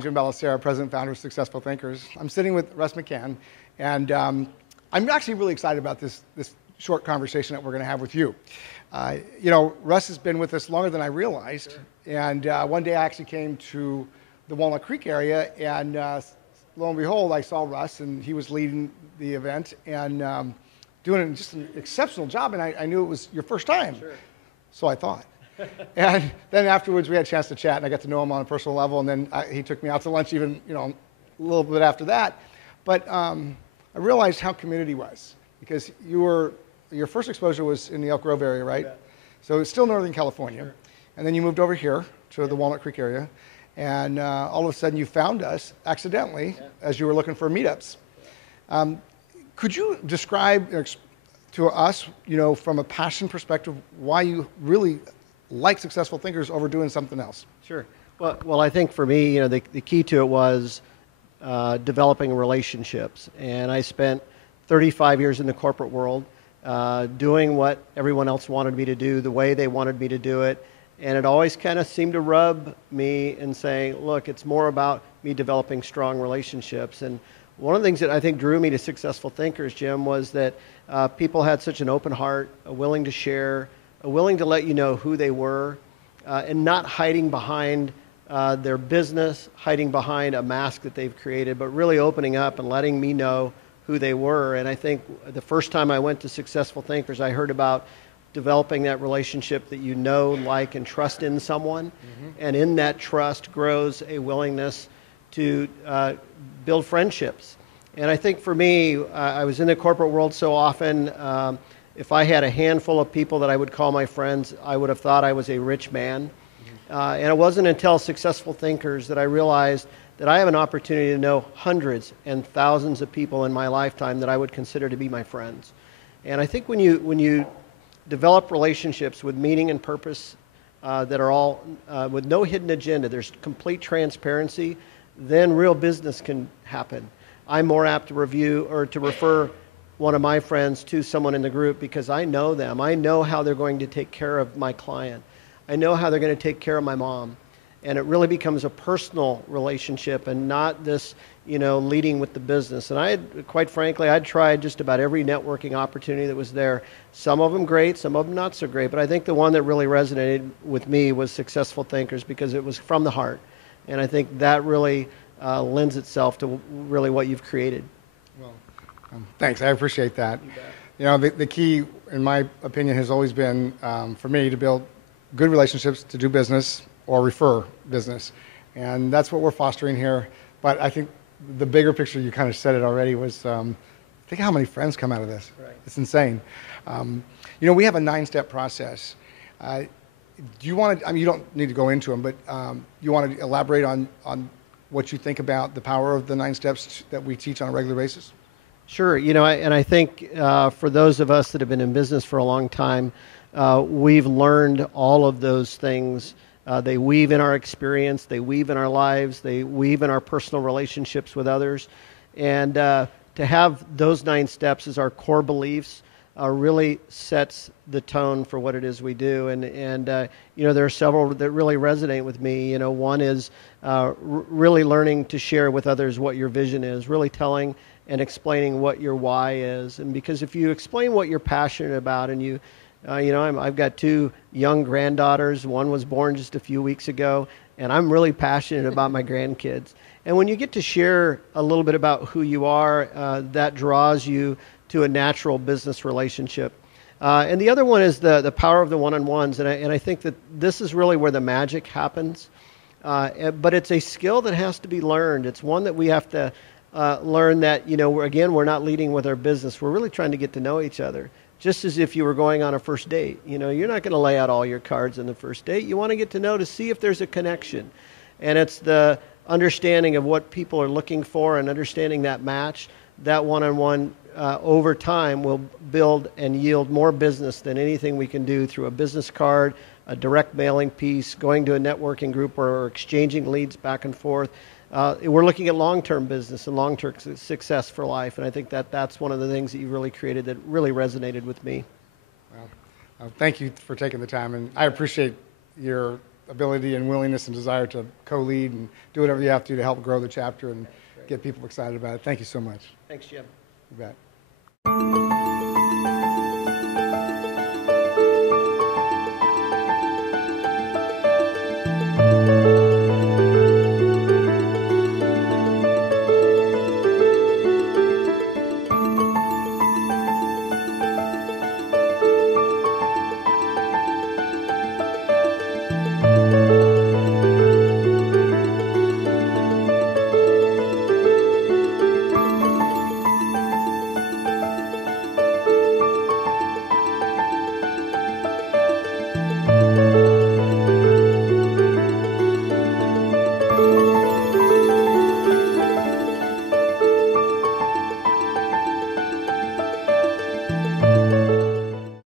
I'm Jim Bellacera, President and Founder of Successful Thinkers. I'm sitting with Russ McCann, and I'm actually really excited about this short conversation that we're going to have with you. Russ has been with us longer than I realized, sure. And one day I actually came to the Walnut Creek area, and lo and behold, I saw Russ, and he was leading the event and doing just an exceptional job, and I knew it was your first time. Sure. So I thought. And then afterwards, we had a chance to chat, and I got to know him on a personal level, and then he took me out to lunch even, a little bit after that. But I realized how community was, because your first exposure was in the Elk Grove area, right? Yeah. So it's still Northern California. Sure. And then you moved over here to the Walnut Creek area, and all of a sudden you found us accidentally as you were looking for meetups. Could you describe to us, from a passion perspective, why you really like Successful Thinkers over doing something else? Sure. Well, I think for me, the key to it was developing relationships. And I spent 35 years in the corporate world doing what everyone else wanted me to do, the way they wanted me to do it. And it always kind of seemed to rub me and say, look, it's more about me developing strong relationships. And one of the things that I think drew me to Successful Thinkers, Jim, was that people had such an open heart, willing to share, willing to let you know who they were, and not hiding behind their business, hiding behind a mask that they've created, but really opening up and letting me know who they were. And I think the first time I went to Successful Thinkers, I heard about developing that relationship that you know, like, and trust in someone. Mm-hmm. And in that trust grows a willingness to build friendships. And I think for me, I was in the corporate world so often, if I had a handful of people that I would call my friends, I would have thought I was a rich man. And it wasn't until Successful Thinkers that I realized that I have an opportunity to know hundreds and thousands of people in my lifetime that I would consider to be my friends. And I think when you develop relationships with meaning and purpose that are all with no hidden agenda, there's complete transparency, then real business can happen. I'm more apt to review or to refer one of my friends to someone in the group because I know them. I know how they're going to take care of my client. I know how they're going to take care of my mom. And it really becomes a personal relationship and not this, leading with the business. And quite frankly, I'd tried just about every networking opportunity that was there. Some of them great, some of them not so great. But I think the one that really resonated with me was Successful Thinkers because it was from the heart. And I think that really lends itself to really what you've created. Well, thanks. I appreciate that. The key, in my opinion, has always been for me to build good relationships, to do business or refer business. And that's what we're fostering here. But I think the bigger picture, you kind of said it already, was think how many friends come out of this. Right. It's insane. We have a 9-step process. Do you want to, you don't need to go into them, but you want to elaborate on what you think about the power of the 9 steps that we teach on a regular basis? Sure. And I think for those of us that have been in business for a long time, we've learned all of those things. They weave in our experience, they weave in our lives, they weave in our personal relationships with others. And to have those 9 steps as our core beliefs really sets the tone for what it is we do. And there are several that really resonate with me. One is really learning to share with others what your vision is, really telling and explaining what your why is. And because if you explain what you're passionate about, and I've got 2 young granddaughters. One was born just a few weeks ago, and I'm really passionate about my grandkids. And when you get to share a little bit about who you are, that draws you to a natural business relationship. And the other one is the power of the one-on-ones. And I think that this is really where the magic happens. But it's a skill that has to be learned. It's one that we have to learn that, we're not leading with our business. We're really trying to get to know each other. Just as if you were going on a first date. You're not going to lay out all your cards on the first date. You want to get to know to see if there's a connection. And it's the understanding of what people are looking for and understanding that match. That one-on-one over time will build and yield more business than anything we can do through a business card, a direct mailing piece, going to a networking group or exchanging leads back and forth. We're looking at long-term business and long-term success for life, and I think that's one of the things that you really created that really resonated with me. Well, thank you for taking the time, and I appreciate your ability and willingness and desire to co-lead and do whatever you have to help grow the chapter and get people excited about it. Thank you so much. Thanks, Jim. You bet.